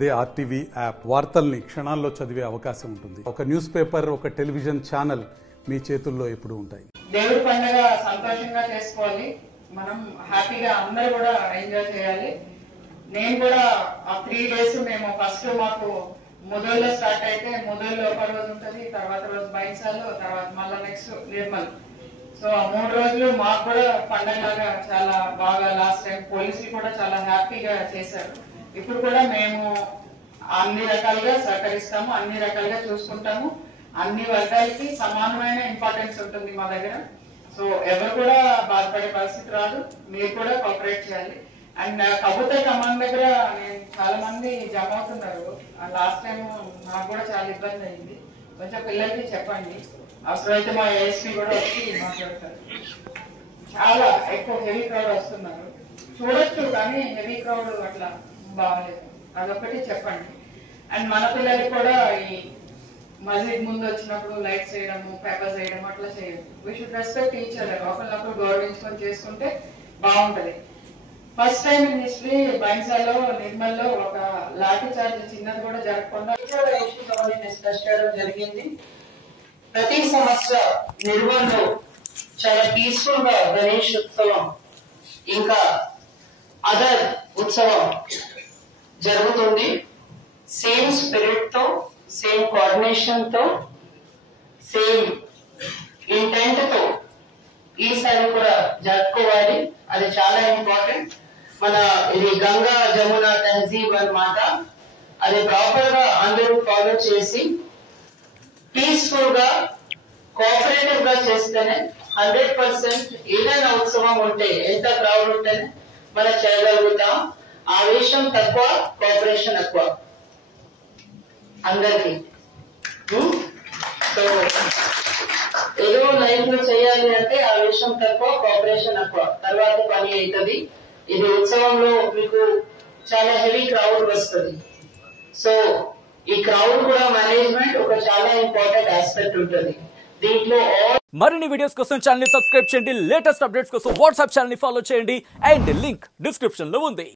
అదే RTV app వార్తల్ని క్షణాల్లో చదివే అవకాశం ఉంటుంది. ఒక న్యూస్ పేపర్, ఒక టెలివిజన్ ఛానల్ మీ చేతుల్లో ఎప్పుడు ఉంటాయి. దేవుడి పండుగ సంతోషంగా చేసుకోవాలి, మనం హ్యాపీగా అందరూ కూడా ఎంజాయ్ చేయాలి. నేను కూడా ఆ 3 days మేము ఫస్ట్ మాకు ముదల్లో స్టార్ట్ అయితే ముదల్లో ఒక రోజు ఉంటుంది, తర్వాత రోజు బైన్సాలు, తర్వాత మళ్ళీ నెక్స్ట్ నిర్మల్. సో ఆ 3 రోజులు మాకు కూడా పండగలాగా చాలా బాగా లాస్ట్ టైం పోలీసులు కూడా చాలా హ్యాపీగా చేశారు. ఇప్పుడు కూడా మేము అన్ని రకాలుగా సహకరిస్తాము, అన్ని రకాలుగా చూసుకుంటాము. అన్ని వర్గాలకి సమానమైన ఇంపార్టెన్స్ ఉంటుంది మా దగ్గర. సో ఎవరు కూడా బాధపడే పరిస్థితి రాదు, మీరు కూడా కోఆపరేట్ చేయాలి. అండ్ కబుతే కమాండ్ దగ్గర నేను చాలా మంది జమ అవుతున్నారు. లాస్ట్ టైం నాకు కూడా చాలా ఇబ్బంది అయింది, కొంచెం పిల్లలకి చెప్పండి. అవసరమైతే మా ఏఎస్పీ కూడా వచ్చి మాట్లాడతారు. చాలా ఎక్కువ హెవీ క్రౌడ్ వస్తున్నారు, చూడొచ్చు కానీ హెవీ క్రౌడ్ అట్లా బాగలేదు, అదొకటి చెప్పండి. అండ్ మన పిల్లలకి కూడా ఈ మస్జిద్ ముందు వచ్చినప్పుడు లైట్స్ చేయడము, పేపర్స్ వేయడం అట్లా చేయదు. We should respect each other. ఒకరినప్పుడు గౌరవించుకొని చేసుకుంటే బాగుంటది. ఫస్ట్ టైం ఇన్ హిస్టరీ బైన్సాలో నిర్మల్లో ఒక లాఠీ చార్జ్ చిన్నది కూడా జరగకుండా డిస్కస్ చేయడం జరిగింది. ప్రతి సంవత్సరం నిర్మల్లో చాలా పీస్ఫుల్ గా గణేష్ ఉత్సవం ఇంకా అదర్ ఉత్సవం జరుగుతుంది. సేమ్ స్పిరిట్ తో, సేమ్ కోఆర్డినేషన్ తో, సేమ్ ఇంటెంట్ తో ఈసారి కూడా జరుపుకోవాలి. అది చాలా ఇంపార్టెంట్. మన ఇది గంగా జమున తహజీబ్ అన్నమాట. అది ప్రాపర్ గా అందరూ ఫాలో చేసి పీస్ఫుల్ గా కోఆపరేటివ్ గా చేస్తేనే 100% ఏదైనా ఉత్సవం ఉంటే ఎంత క్రౌడ్ ఉంటేనే మనం చేయగలుగుతాం. ఆవేశం తక్కువ, కోఆపరేషన్ ఎక్కువ అందరికి. సో ఏదో లైఫ్ లో చేయాలి అంటే ఆవేశం తక్కువ, కోఆపరేషన్ ఎక్కువ, తర్వాత పని అవుతుంది. ఇది ఉత్సవంలో మీకు చాలా హెవీ క్రౌడ్ వస్తుంది. సో ఈ క్రౌడ్ కూడా మేనేజ్మెంట్ ఒక చాలా ఇంపార్టెంట్ ఆస్పెక్ట్ ఉంటుంది దీంట్లో. మరిన్ని వీడియోస్ కోసం ఛానల్ ని సబ్స్క్రైబ్ చేయండి, లేటెస్ట్ అప్డేట్స్ కోసం వాట్సాప్ ఛానల్ ని ఫాలో చేయండి అండ్ లింక్ డిస్క్రిప్షన్ లో ఉంది.